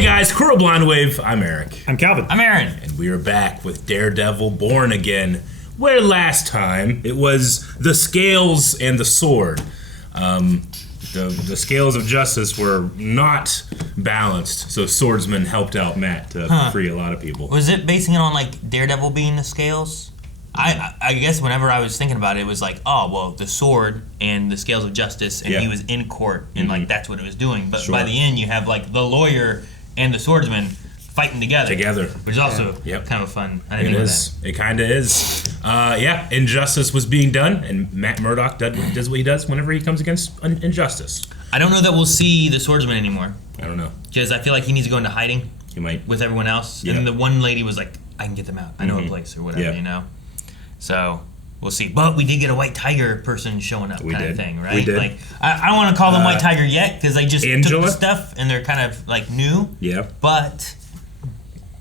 Hey guys, Crew Blind Wave. I'm Eric. I'm Calvin. I'm Aaron. And we are back with Daredevil Born Again, where last time it was the scales and the sword. The scales of justice were not balanced, so swordsman helped out Matt to free a lot of people. Was it basing it on like Daredevil being the scales? I guess whenever I was thinking about it, it was like, oh, well, the sword and the scales of justice, and he was in court, and like that's what it was doing. But by the end, you have like the lawyer and the swordsman fighting together. Which is also kind of fun. I didn't know that. It kind of is. Injustice was being done, and Matt Murdock does what he does whenever he comes against injustice. I don't know that we'll see the swordsman anymore. I don't know. Because I feel like he needs to go into hiding. He might. With everyone else. And the one lady was like, I can get them out. I know a place or whatever, you know? So we'll see. But we did get a white tiger person showing up of thing, right? We did. Like, I don't want to call them white tiger yet because they just Angela? took the stuff and they're kind of like new. Yeah. But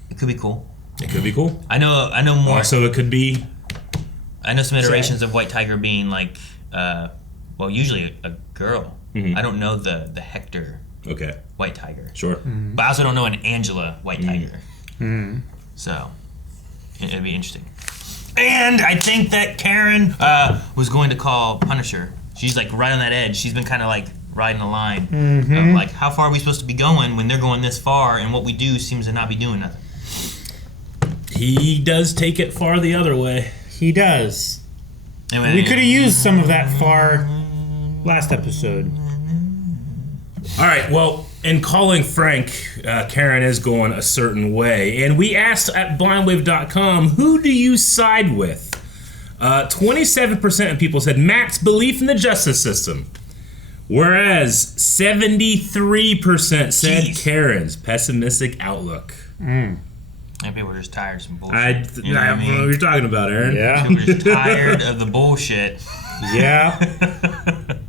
it could be cool. It could be cool. I know more. Also, it could be... I know some iterations of white tiger being like, usually a girl. I don't know the Hector white tiger. Sure. But I also don't know an Angela white tiger. So, it'd be interesting. And I think that Karen was going to call Punisher. She's like right on that edge. She's been kind of like riding the line of like, how far are we supposed to be going when they're going this far, and what we do seems to not be doing nothing. He does take it far the other way. He does. We could have used some of that far last episode. All right, well, in calling Frank, Karen is going a certain way. And we asked at blindwave.com, who do you side with? 27% of people said Matt's belief in the justice system. Whereas 73% said Karen's pessimistic outlook. Maybe we're just tired of some bullshit. You know what I mean? What are you talking about, Aaron? Yeah. We're just tired of the bullshit. Yeah.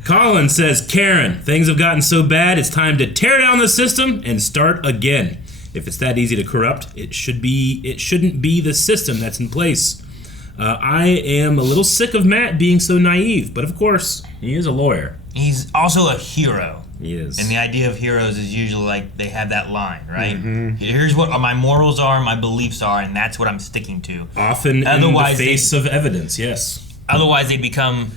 Colin says, Karen, things have gotten so bad, it's time to tear down the system and start again. If it's that easy to corrupt, it shouldn't be the system that's in place. I am a little sick of Matt being so naive, but of course, he is a lawyer. He's also a hero. He is. And the idea of heroes is usually like they have that line, right? Here's what my morals are, my beliefs are, and that's what I'm sticking to. Often in the face of evidence, yes. Otherwise, they become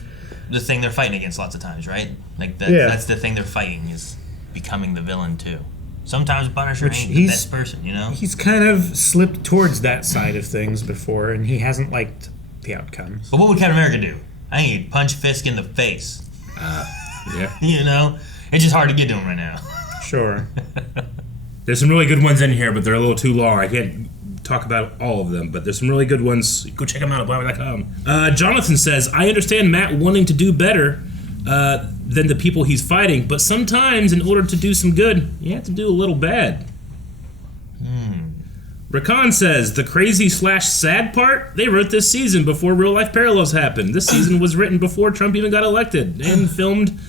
the thing they're fighting against lots of times, right? Like that's the thing they're fighting, is becoming the villain too. Sometimes Punisher ain't the best person, you know? He's kind of slipped towards that side of things before, and he hasn't liked the outcomes. But what would Captain America do? I think he'd punch Fisk in the face. Yeah. You know? It's just hard to get to him right now. Sure. There's some really good ones in here, but they're a little too long. I can't talk about all of them, but there's some really good ones. Go check them out at blindwave.com. Jonathan says, I understand Matt wanting to do better than the people he's fighting, but sometimes in order to do some good, you have to do a little bad. Rakan says, the crazy/sad part, they wrote this season before real life parallels happened. This season was written before Trump even got elected and filmed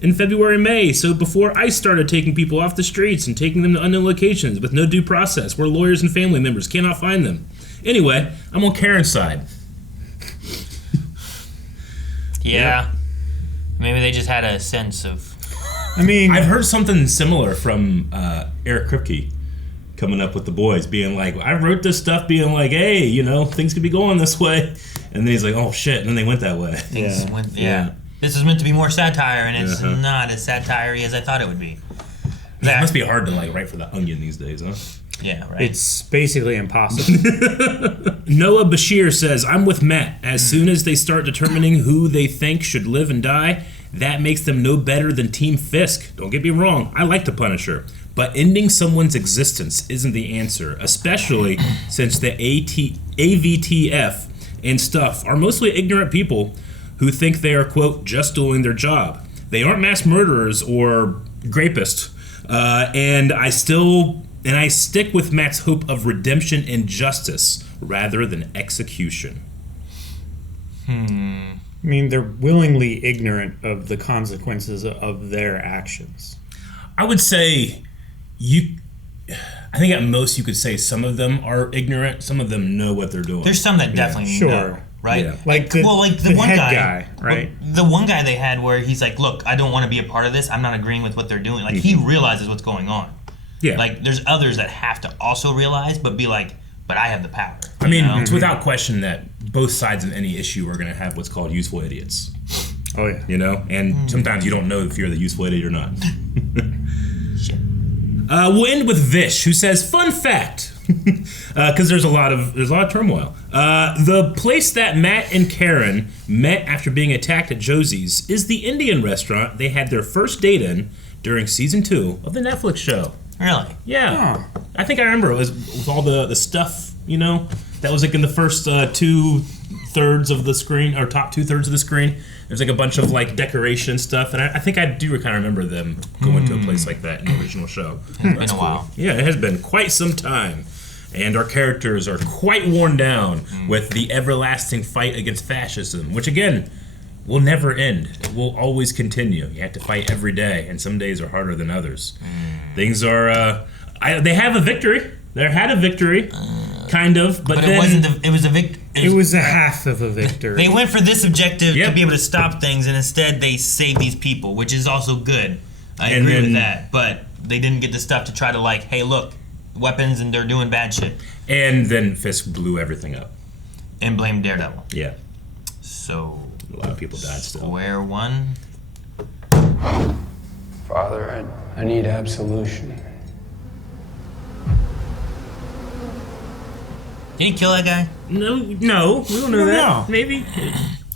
in February, May, so before ICE started taking people off the streets and taking them to unknown locations with no due process, where lawyers and family members cannot find them. Anyway, I'm on Karen's side. Yeah. Maybe they just had a sense of... I mean... I've heard something similar from Eric Kripke coming up with the boys, being like, I wrote this stuff being like, hey, you know, things could be going this way. And then he's like, oh, shit, and then they went that way. Things went... Yeah. This is meant to be more satire, and it's not as satire-y as I thought it would be. It must be hard to like write for The Onion these days, huh? Yeah, right. It's basically impossible. Noah Bashir says, I'm with Matt. As soon as they start determining who they think should live and die, that makes them no better than Team Fisk. Don't get me wrong, I like the Punisher. But ending someone's existence isn't the answer, especially since the AVTF and stuff are mostly ignorant people who think they are, quote, just doing their job. They aren't mass murderers or grapists. And I stick with Matt's hope of redemption and justice rather than execution. I mean, they're willingly ignorant of the consequences of their actions. I would say I think at most you could say some of them are ignorant. Some of them know what they're doing. There's some that definitely know. Right? Yeah. Like the one head guy, right? The one guy they had where he's like, look, I don't want to be a part of this. I'm not agreeing with what they're doing. Like, he realizes what's going on. Yeah. Like, there's others that have to also realize, but be like, but I have the power. I mean, it's without question that both sides of any issue are going to have what's called useful idiots. Oh yeah. You know, and sometimes you don't know if you're the useful idiot or not. We'll end with Vish, who says, "Fun fact," because there's a lot of turmoil. The place that Matt and Karen met after being attacked at Josie's is the Indian restaurant they had their first date in during season 2 of the Netflix show. Really? Yeah, I think I remember it was with all the stuff, you know, that was like in the first 2/3 of the screen, or top 2/3 of the screen. There's like a bunch of like decoration stuff, and I think I do kind of remember them going to a place like that in the original show. It's been a while. Yeah, it has been quite some time, and our characters are quite worn down with the everlasting fight against fascism, which again will never end. It will always continue. You have to fight every day, and some days are harder than others. Things are. They have a victory. They had a victory, kind of, but then it wasn't. It was a victory. It was a half of a victory. They went for this objective to be able to stop things, and instead they saved these people, which is also good. I agree with that, but they didn't get the stuff to try to like, hey, look, weapons, and they're doing bad shit. And then Fisk blew everything up. And blamed Daredevil. Yeah. So A lot of people died still. Square one. Father, I need absolution. Did he kill that guy? No, we don't know that. Maybe.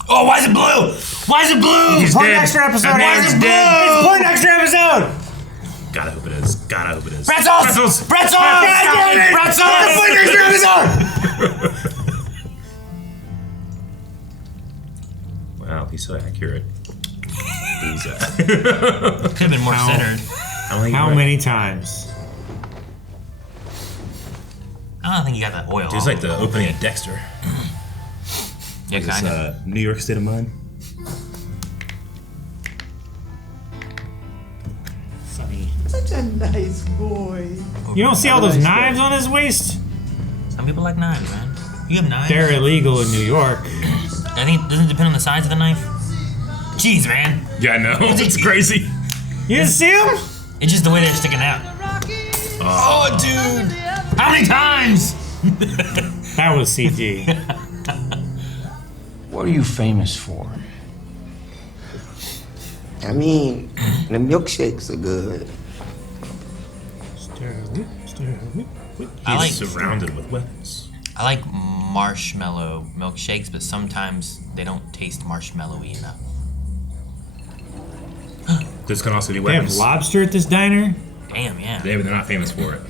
Oh, why is it blue? Why is it blue? He's Point dead. extra episode. That man's It's dead. point extra episode. Gotta hope it is. Gotta hope it is. Pretzels! Pretzels! Pretzels! Point extra episode. Wow, he's so accurate. Bullseye. Could have been more centered. How many times? I don't think you got that oil. It's like the opening of Dexter. Yeah, It's kind of. New York State of Mind. Funny. Such a nice boy. You don't see all those knives on his waist? Some people like knives, man. You have knives? They're illegal in New York. I think doesn't it depend on the size of the knife? Jeez, man. Yeah, I know. It's crazy. You didn't see them? It's just the way they're sticking out. Oh, dude. How many times? That was CG. What are you famous for? I mean, the milkshakes are good. I like He's surrounded with weapons. I like marshmallow milkshakes, but sometimes they don't taste marshmallowy enough. This can also be They have weapons. lobster at this diner? Damn, yeah. They're not famous for it.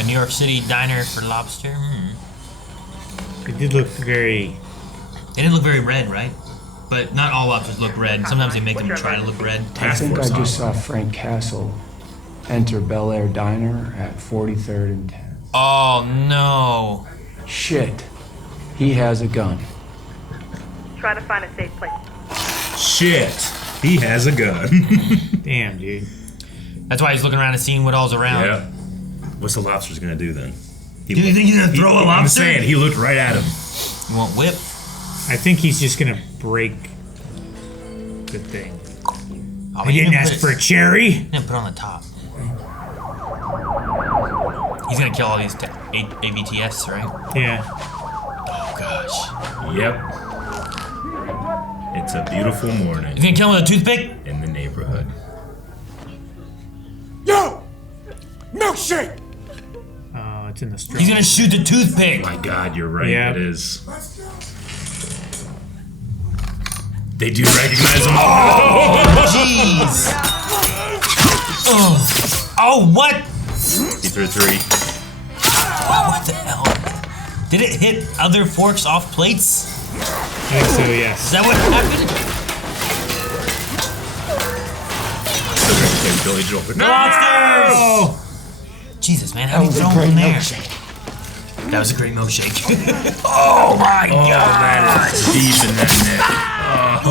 A New York City diner for lobster? It did look very... They didn't look very red, right? But not all lobsters look red. Sometimes they make them try to look red. I think I just saw Frank Castle enter Bel Air Diner at 43rd and 10th. Oh, no. Shit. He has a gun. Try to find a safe place. Shit. He has a gun. Damn, dude. That's why he's looking around and seeing what all's around. Yeah. What's the lobster's gonna do then? Do you think he's gonna throw a I'm lobster? saying, he looked right at him. You want whip? I think he's just gonna break the thing. Oh, He didn't ask for a cherry. He's gonna put it on the top. He's gonna kill all these ABTS, right? Yeah. Oh, gosh. Yep. It's a beautiful morning He's gonna kill him with a toothpick? in the neighborhood. Yo! Milkshake! Oh, it's in the straw. He's gonna shoot the toothpick. My God, you're right. Yeah. It is. They do recognize him. Jeez. Oh, what? He threw 3. What the hell? Did it hit other forks off plates? I think so, yes. Is that what happened? Billy Joel. Monsters! Oh! Jesus, man, how did you throw him in there? That was a great milkshake. Oh my Oh, God! that is deep in that neck. Oh,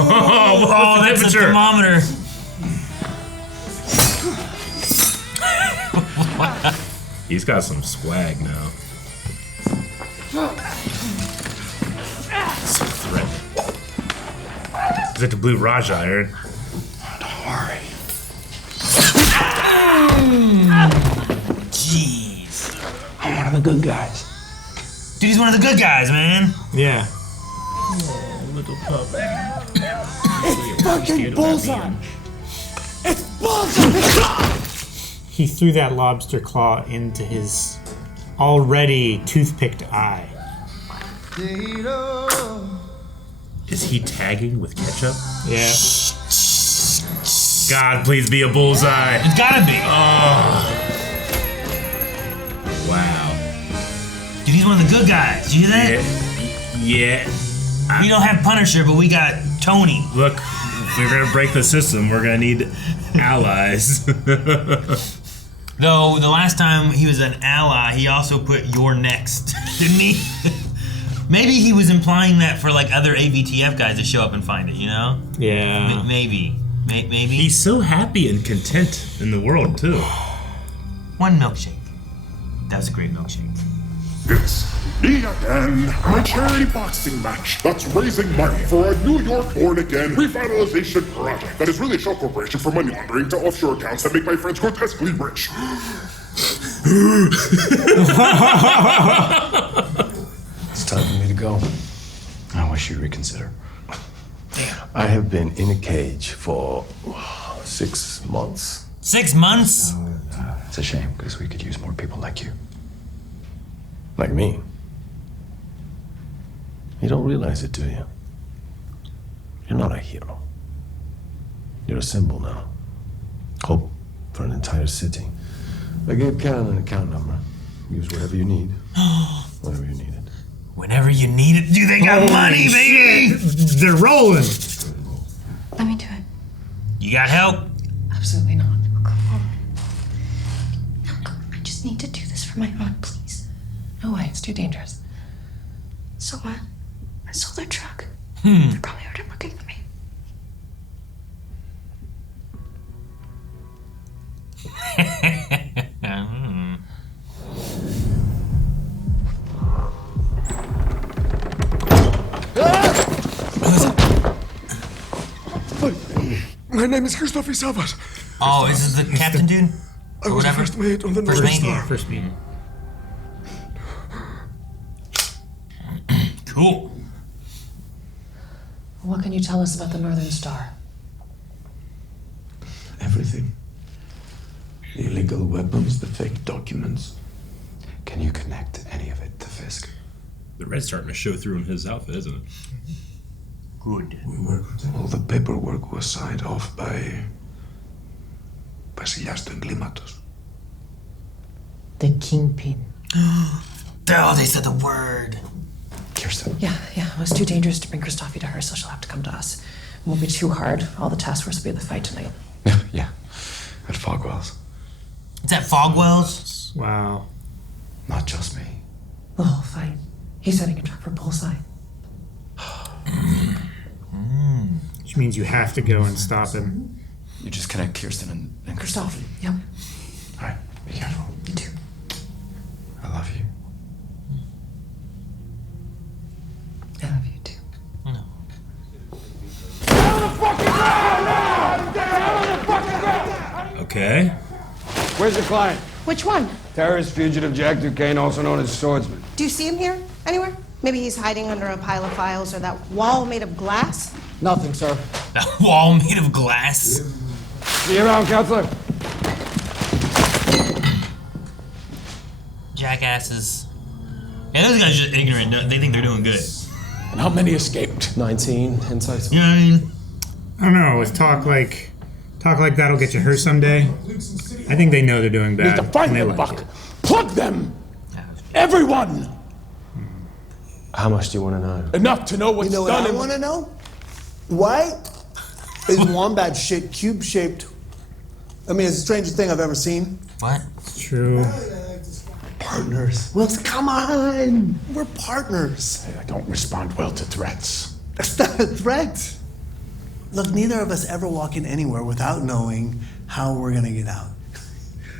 Oh, what's that's the a temperature? thermometer. He's got some swag now. So threatening. He's like the Blue Raja, Aaron. Don't worry. good guys. Dude, he's one of the good guys, man. Yeah. Little puppy. It's fucking Bullseye! It's Bullseye! He threw that lobster claw into his already toothpicked eye. Is he tagging with ketchup? Yeah. God, please be a bullseye. It's gotta be. Oh. Wow. Dude, he's one of the good guys. You hear that? Yeah. We don't have Punisher, but we got Tony. Look, if we're gonna break the system, we're gonna need allies. Though the last time he was an ally, he also put "you're next," didn't he? Maybe he was implying that for like other AVTF guys to show up and find it. You know? Yeah. Maybe. He's so happy and content in the world too. One milkshake. That was a great milkshake. It's me again. My charity boxing match that's raising money for a New York born-again revitalization project that is really a shell corporation for money laundering to offshore accounts that make my friends grotesquely rich. It's time for me to go. I wish you'd reconsider. I have been in a cage for 6 months. 6 months? It's a shame, because we could use more people like you. Like me. You don't realize it, do you? You're not a hero. You're a symbol now. Hope for an entire city. I gave Karen an account number. Use whatever you need. Whatever you need it. Whenever you need it. Dude, they got money, baby! They're rolling. Let me do it. You got help? Absolutely not. Come on. No, come on. I just need to do this for my aunt, please. No way, it's too dangerous. So what? I sold their truck. They're probably already looking for me. My name is Christopher Savas. Oh, this is the captain dude? I was the first mate on the First Northern mate? Star. First meeting. Cool. What can you tell us about the Northern Star? Everything. The illegal weapons, the fake documents. Can you connect any of it to Fisk? The red's starting to show through in his outfit, isn't it? Good. All the paperwork was signed off by Βασιλιάς του Εγκλήματος. The Kingpin. Oh, they said the word. Kirsten. Yeah, it was too dangerous to bring Christophe to her, so she'll have to come to us. It won't be too hard. All the task force will be at the fight tonight. Yeah. At Fogwell's. Is that Fogwell's? Wow. Not just me. The whole fight. He's setting a trap for Bullseye. Which means you have to go and stop him. You just connect Kirsten and Christophe. Yep. All right. Be careful. You too. I love you. I love you too. Okay. Where's your client? Which one? Terrorist fugitive Jack Duquesne, also known as Swordsman. Do you see him here? Anywhere? Maybe he's hiding under a pile of files or that wall made of glass? Nothing, sir. That wall made of glass? See you around, counselor. Jackasses. Yeah, those guys are just ignorant. They think they're doing good. And how many escaped? 19 inside. You know what I mean? I don't know. With talk like that'll get you hurt someday. I think they know they're doing bad. Need to find and they them, like Buck. it. Plug them! Everyone! How much do you want to know? Enough to know what's You know what done I in... want to know? Why is Wombat shit cube-shaped? I mean, it's the strangest thing I've ever seen. What? It's true. Partners. Well, come on! We're partners. I don't respond well to threats. That's not a threat. Look, neither of us ever walk in anywhere without knowing how we're gonna get out.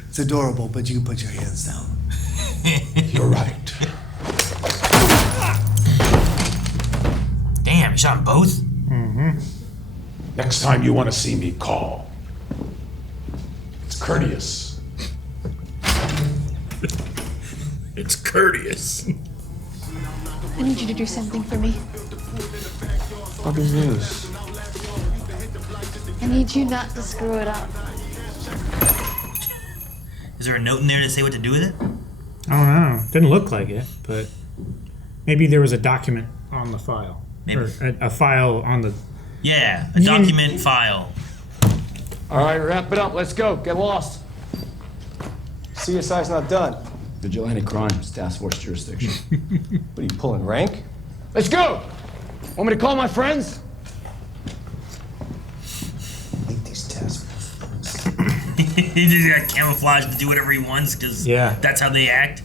It's adorable, but you can put your hands down. You're right. Damn, you shot them both? Mm-hmm. Next time you want to see me, call. It's courteous. It's courteous. I need you to do something for me. What is this? I need you not to screw it up. Is there a note in there to say what to do with it? I don't know. Didn't look like it, but maybe there was a document on the file. Maybe. Or a file on the... Yeah, a document file. All right, wrap it up. Let's go. Get lost. CSI's not done. Vigilante crimes, task force jurisdiction. What are you pulling rank? Let's go. Want me to call my friends? Leave these task force. He just got camouflage to do whatever he wants because that's how they act.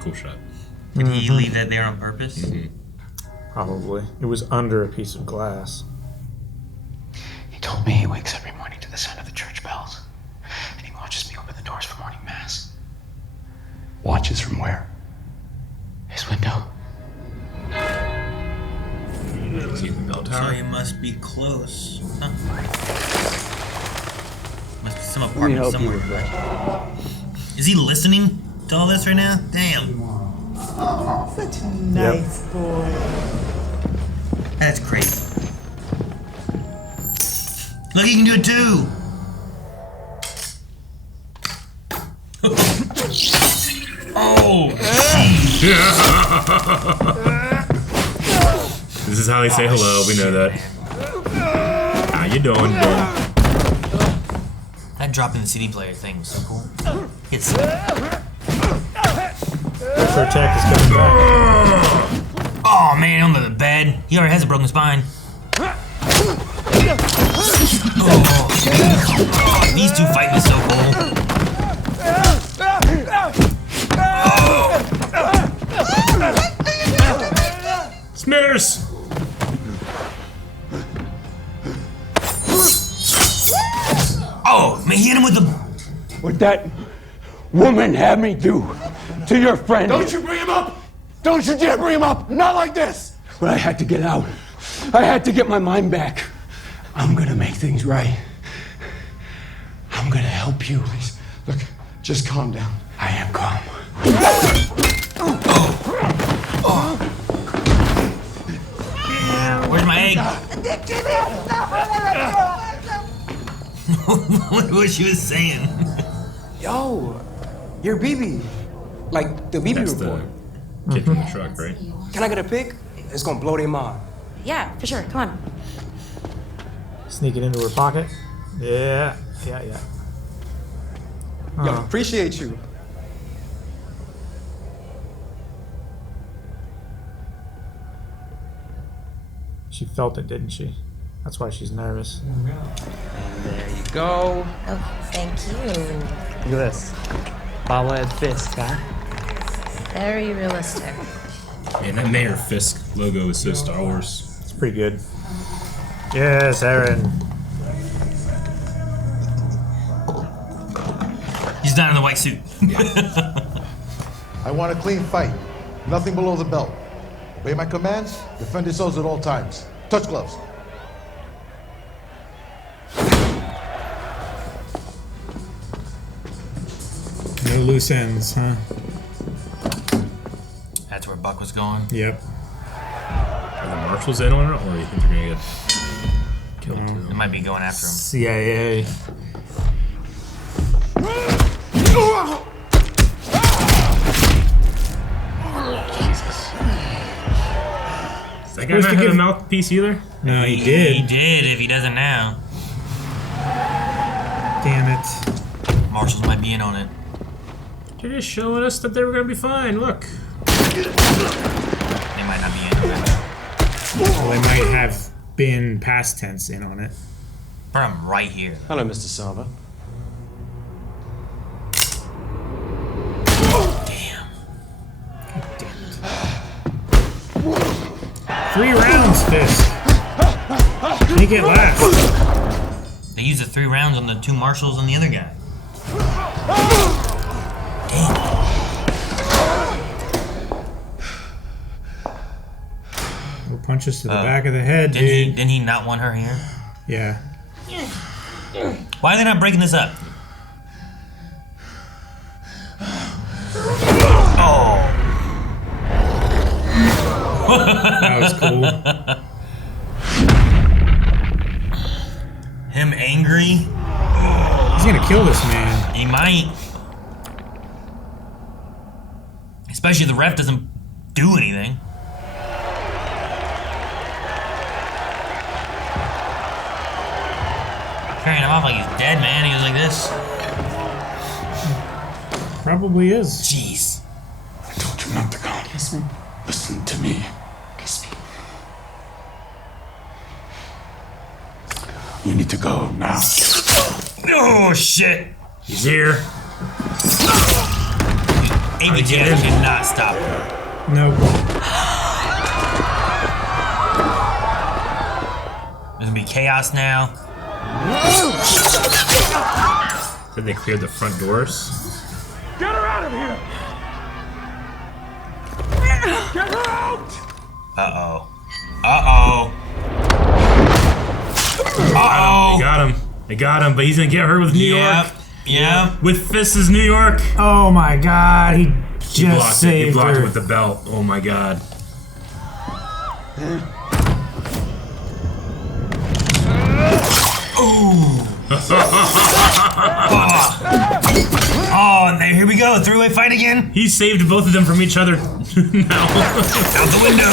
Cool shot. Did he leave that there on purpose? Probably. It was under a piece of glass. He told me he wakes every morning to the sound of the church bells. And he watches me open the doors for morning mass. Watches from where? His window. See the bell So tower? he must be close. Huh. Must be some Let me apartment help you somewhere. with that. Is he listening to all this right now? Damn. Oh, such a nice boy. That's great. Look, he can do it too. Oh, This is how they say hello. We know that. How you doing, boy? that drop in the CD player thing was so cool. It's Protect is coming back. oh man, under the bed. He already has a broken spine. Oh, these two fighting is so cool. Smears! Oh, man, he hit him with the... What that woman had me do to your friend. Don't you bring him up! Don't you dare bring him up! Not like this! But I had to get out. I had to get my mind back. I'm gonna make things right. I'm gonna help you. Please, look, just calm down. I am calm. Where's my egg? What she was saying. Yo, you're BB. Like the BB That's report. the kid from the truck, right? Can I get a pic? It's gonna blow their mind. Yeah, for sure. Come on. Sneaking into her pocket. Yeah. Yo, appreciate you. She felt it, didn't she? That's why she's nervous. There you go. Oh, thank you. Look at this. Bobblehead Fisk, huh? Very realistic. Man, that Mayor Fisk logo is so Star Wars. It's pretty good. Yes, Aaron. He's down in the white suit. I want a clean fight. Nothing below the belt. Obey my commands. Defend yourselves at all times. Touch gloves. No loose ends, huh? That's where Buck was going. Yep. Are the marshals in on it, or you think they're gonna get killed too? They might be going after him. CIA. Does that guy not have a mouthpiece either? No, he did. He did, if he doesn't now. Damn it. Marshals might be in on it. They're just showing us that they were gonna be fine. Look. They might not be in on it. Well, they might have been past tense in on it. But I'm right here. Hello, Mr. Sava. Damn. 3 rounds, Fisk. Make it last. They used the 3 rounds on the 2 marshals and the other guy. Punches to the back of the head, dude. Didn't he not want her here? Yeah. Why are they not breaking this up? Oh. That was cool. Him angry? He's gonna kill this man. He might. Especially if the ref doesn't do anything. Carrying him off like he's dead, man. He was like this. Probably is. Jeez. I told you not to go. Kiss me. Listen to me. Kiss me. You need to go now. Oh, shit. He's here. ABTF did not stop her. No. There's gonna be chaos now. Did they clear the front doors? Get her out of here! Get her out! Uh-oh. Uh-oh. Uh-oh. They got him, but he's gonna get her with New York. Yeah. With Fisk's New York. Oh my god, he just saved He blocked her. it with the belt. Oh my god. Oh, and here we go. Three-way fight again. He saved both of them from each other. Now. Out the window.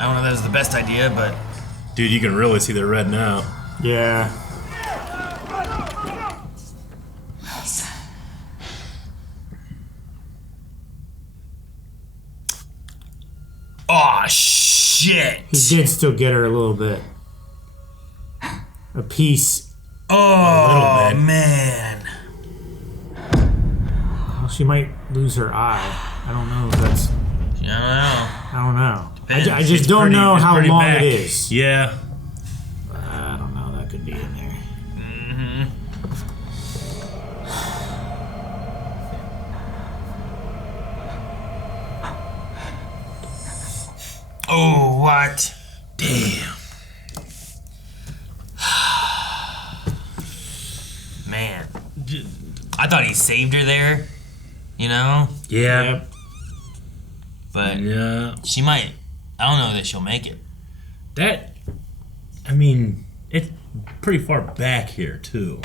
I don't know if that was the best idea, but... Dude, you can really see the red now. Yeah. Oh, shit. He did still get her a little bit. A piece. Oh, man. Well, she might lose her eye. I don't know if that's... I don't know. Depends. I just It's don't pretty- know it's how pretty long back. it is. Yeah. I don't know. That could be in there. Oh, what? Damn. Man. I thought he saved her there. You know? Yeah. Yep. But Yeah. she might. I don't know that she'll make it. That, I mean, it's pretty far back here, too.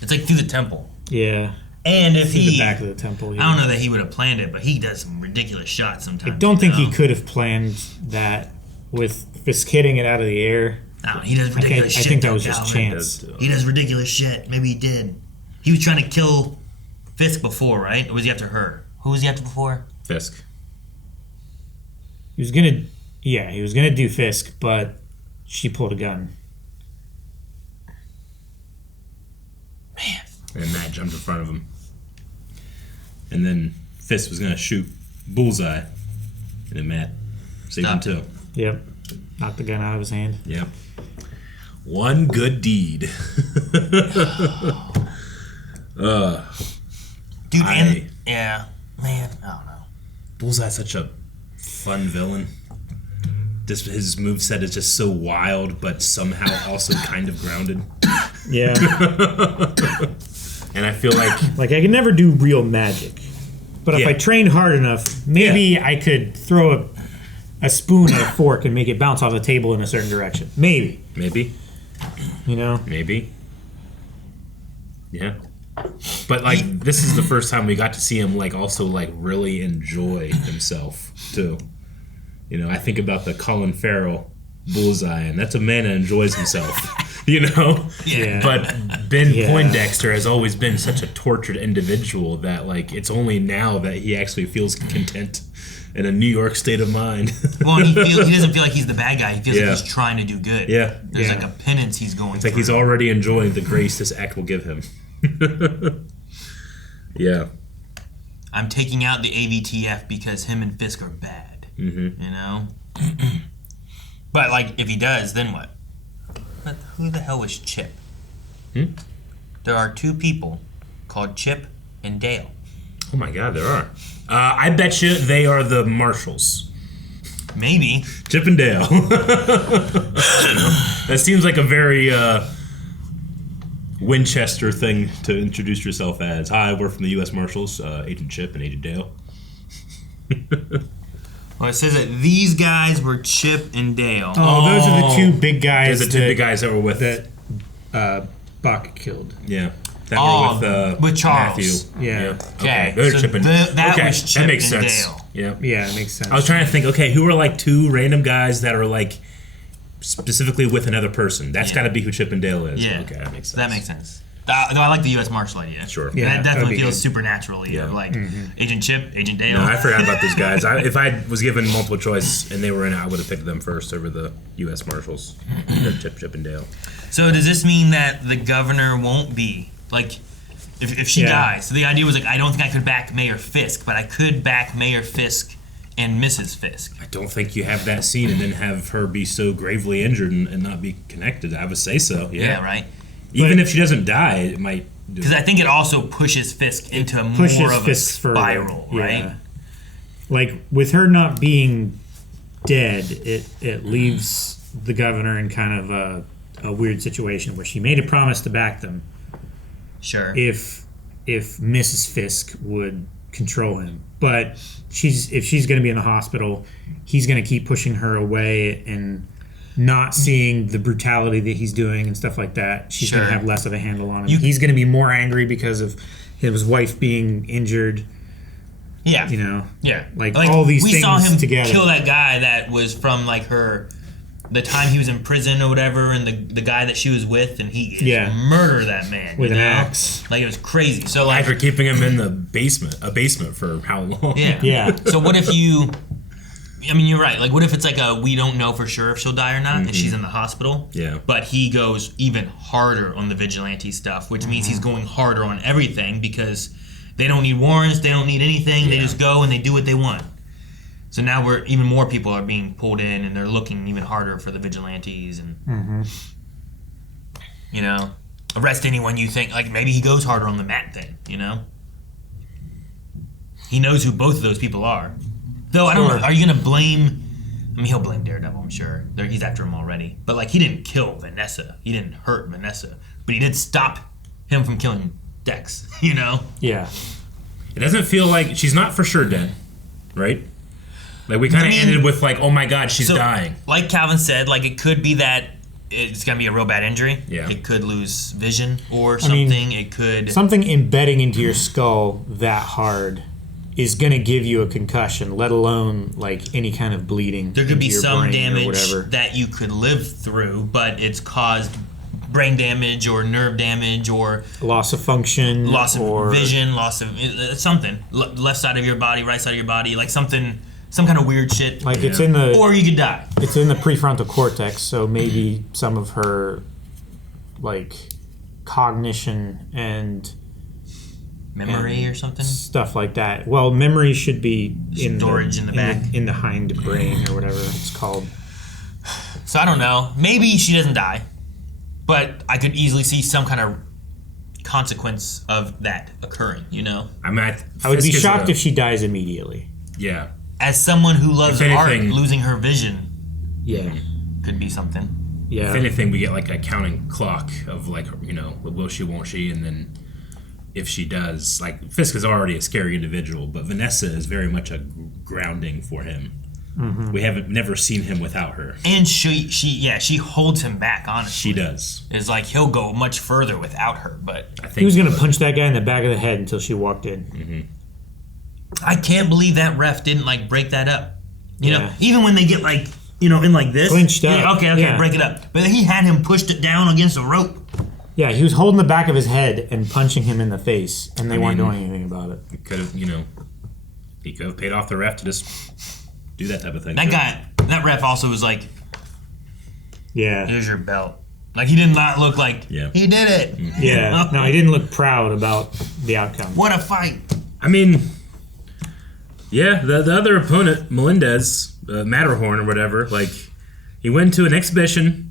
It's like through the temple. Yeah. And if Through he... the back of the temple. Yeah. I don't know that he would have planned it, but he does some ridiculous shots sometimes. I don't think you he know? could have planned that with Fisk hitting it out of the air. No, he does ridiculous shit. I think that though, was just Calvin. chance. He does ridiculous shit. Maybe he did. He was trying to kill Fisk before, right? Or was he after her? Who was he after before? Fisk. He was gonna, he was gonna do Fisk, but she pulled a gun. Man. And Matt jumped in front of him. And then Fisk was gonna shoot Bullseye. And then Matt saved him too. Yep. Knocked the gun out of his hand. Yep. One good deed. Dude, yeah. Man, I don't know. Bullseye's such a fun villain. His moveset is just so wild, but somehow also kind of grounded. Yeah. And I feel like I could never do real magic. But if Yeah. I trained hard enough, maybe I could throw a spoon at a fork and make it bounce off the table in a certain direction. Maybe. You know? Maybe. Yeah. But like this is the first time we got to see him like also like really enjoy himself too. You know, I think about the Colin Farrell Bullseye, and that's a man that enjoys himself. You know? Yeah. But Ben Poindexter has always been such a tortured individual that like it's only now that he actually feels content in a New York state of mind. Well, he doesn't feel like he's the bad guy. He feels Yeah. like he's trying to do good. Yeah. There's Yeah. like a penance he's going It's like through. he's already enjoying the grace this act will give him. Yeah. I'm taking out the AVTF because him and Fisk are bad. Mm-hmm. You know? But, like, if he does, then what? But who the hell was Chip? Hmm? There are two people called Chip and Dale. Oh my God, there are. I bet you they are the Marshals. Maybe. Chip and Dale. That seems like a very Winchester thing to introduce yourself as. Hi, we're from the U.S. Marshals, Agent Chip and Agent Dale. Well, it says that these guys were Chip and Dale. Oh, those are the two big guys. Those are the two big guys that were with that Buck killed. Yeah. That were with Charles. Yeah. Matthew. Yeah. Okay. They're So Chip and that okay. was Chip that makes and sense. Dale. Yeah. Yeah, it makes sense. I was trying to think, okay, who are like two random guys that are like specifically with another person? That's got to be who Chip and Dale is. Yeah. Okay, that makes sense. That makes sense. No, I like the U.S. Marshal idea. Sure. Yeah, that definitely be feels good. supernaturally. Yeah. Like Agent Chip, Agent Dale. No, I forgot about those guys. If I was given multiple choice and they were in it, I would have picked them first over the U.S. Marshals. Chip and Dale. So does this mean that the governor won't be like, if she dies? So the idea was like, I don't think I could back Mayor Fisk, but I could back Mayor Fisk and Mrs. Fisk. I don't think you have that scene and then have her be so gravely injured and not be connected. I would say so. Yeah, right. Even if she doesn't die, it might. Because I think it also pushes Fisk into more of a spiral, right? Like with her not being dead, it leaves the governor in kind of a weird situation where she made a promise to back them. Sure. If Mrs. Fisk would control him, but if she's going to be in the hospital, he's going to keep pushing her away and not seeing the brutality that he's doing and stuff like that. She's going to have less of a handle on him. He's going to be more angry because of his wife being injured. Yeah. You know? Yeah. Like all these things together. We saw him together. kill that guy that was from like the time he was in prison or whatever, and the guy that she was with, and he murdered that man. With an axe. Like, it was crazy. So like, after keeping him in the basement for how long? Yeah. So what if you... I mean, you're right. Like, what if it's like we don't know for sure if she'll die or not, and she's in the hospital? Yeah. But he goes even harder on the vigilante stuff, which means he's going harder on everything because they don't need warrants, they don't need anything. They just go and they do what they want. So now even more people are being pulled in, and they're looking even harder for the vigilantes, and you know, arrest anyone you think. Like maybe he goes harder on the Matt thing. You know, he knows who both of those people are. Though I don't know, are you gonna blame? I mean, he'll blame Daredevil, I'm sure. He's after him already. But like, he didn't kill Vanessa. He didn't hurt Vanessa. But he did stop him from killing Dex. You know? Yeah. It doesn't feel like she's not for sure dead, right? Like we kind of ended with like, oh my God, she's dying. Like Calvin said, like it could be that it's gonna be a real bad injury. Yeah. It could lose vision or something. It could something embedding into your skull that hard is going to give you a concussion, let alone like any kind of bleeding. There could be into your some brain damage or whatever. that you could live through, but it's caused brain damage or nerve damage or loss of function, loss of or vision, loss of something. Left side of your body, right side of your body, like something, some kind of weird shit. Like it's in the, or you could die. It's in the prefrontal cortex, so maybe some of her like cognition and memory or something, stuff like that. Well, memory should be in storage in the back, in the hind brain or whatever it's called. So I don't know. Maybe she doesn't die, but I could easily see some kind of consequence of that occurring. You know, I mean, I would be shocked if she dies immediately. Yeah. As someone who loves art, losing her vision, could be something. Yeah. If anything, we get like a counting clock of like, you know, will she, won't she, and then if she does, like Fisk is already a scary individual, but Vanessa is very much a grounding for him. Mm-hmm. We haven't never seen him without her. And she holds him back, honestly. She does. It's like he'll go much further without her, but I think he was going to punch that guy in the back of the head until she walked in. Mm-hmm. I can't believe that ref didn't like break that up. You know, even when they get like, you know, in like this. Clinched up. Yeah, okay, break it up. But he had him pushed it down against a rope. Yeah, he was holding the back of his head and punching him in the face, and they weren't doing anything about it. He could have, you know, he could have paid off the ref to just do that type of thing. That ref also was like, yeah, here's your belt. Like, he did not look like he did it. Mm-hmm. Yeah, no, he didn't look proud about the outcome. What a fight. I mean, yeah, the other opponent, Melendez, Matterhorn or whatever, like, he went to an exhibition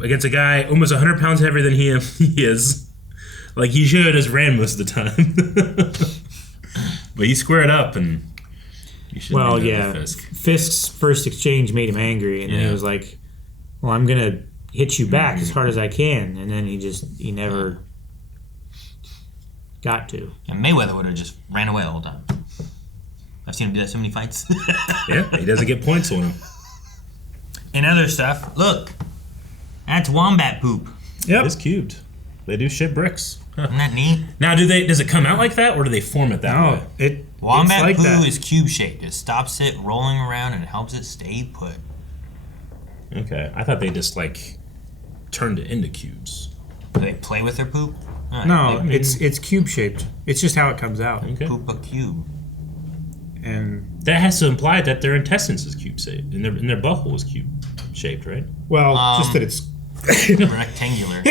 against a guy almost 100 pounds heavier than he is. Like, he should have just ran most of the time. But you squared up, and you should. Well, be yeah. Fisk. Fisk's first exchange made him angry, and then he was like, "Well, I'm gonna hit you back as hard as I can," and then he never got to. And Mayweather would have just ran away all the time. I've seen him do that so many fights. Yeah, he doesn't get points on him. And other stuff. Look, that's Wombat Poop. Yep. It's cubed. They do shit bricks. Isn't that neat? Now, does it come out like that, or do they form it that way? Wombat like Poo that. is cube shaped. It stops it rolling around and it helps it stay put. Okay, I thought they just like turned it into cubes. Do they play with their poop? No, it's cube shaped. It's just how it comes out. Okay. Poop a cube. And that has to imply that their intestines is cube shaped, and their butthole is cube shaped, right? Well, just that it's rectangular.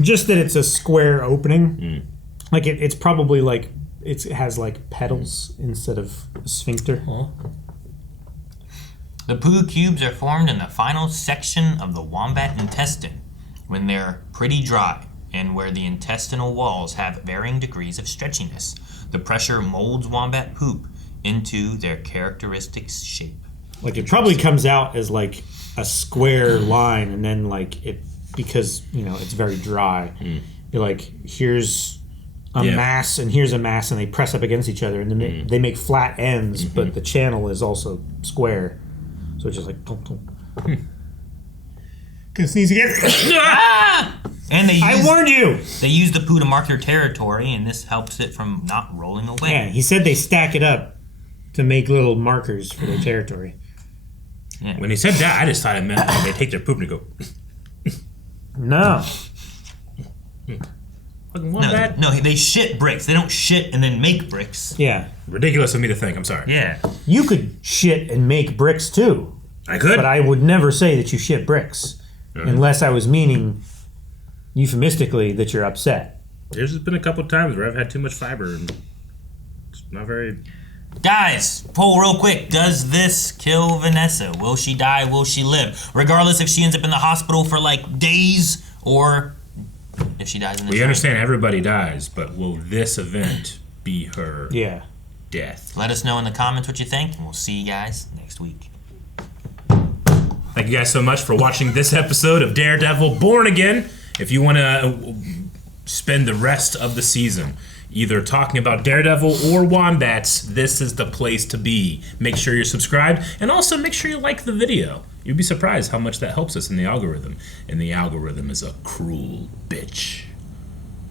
Just that it's a square opening. Like it's probably like it has like petals instead of a sphincter. The poo cubes are formed in the final section of the wombat intestine when they're pretty dry and where the intestinal walls have varying degrees of stretchiness. The pressure molds wombat poop into their characteristic shape. Like it probably comes out as like a square line, and then like it, because it's very dry. You're like, here's a mass and here's a mass, and they press up against each other, and then they make flat ends, but the channel is also square. So it's just like Gonna sneeze again. And I warned you. They use the poo to mark their territory, and this helps it from not rolling away. Yeah, he said they stack it up to make little markers for their territory. Yeah. When he said that, I just thought it meant they take their poop and go. No. No, they shit bricks. They don't shit and then make bricks. Yeah. Ridiculous of me to think. I'm sorry. Yeah. You could shit and make bricks too. I could. But I would never say that you shit bricks. Unless I was meaning euphemistically that you're upset. There's just been a couple times where I've had too much fiber and it's not very... Guys, poll real quick. Does this kill Vanessa? Will she die? Will she live? Regardless if she ends up in the hospital for like days or if she dies in the We understand everybody dies, but will this event be her death? Let us know in the comments what you think, and we'll see you guys next week. Thank you guys so much for watching this episode of Daredevil Born Again. If you want to spend the rest of the season either talking about Daredevil or Wombats, this is the place to be. Make sure you're subscribed, and also make sure you like the video. You'd be surprised how much that helps us in the algorithm. And the algorithm is a cruel bitch.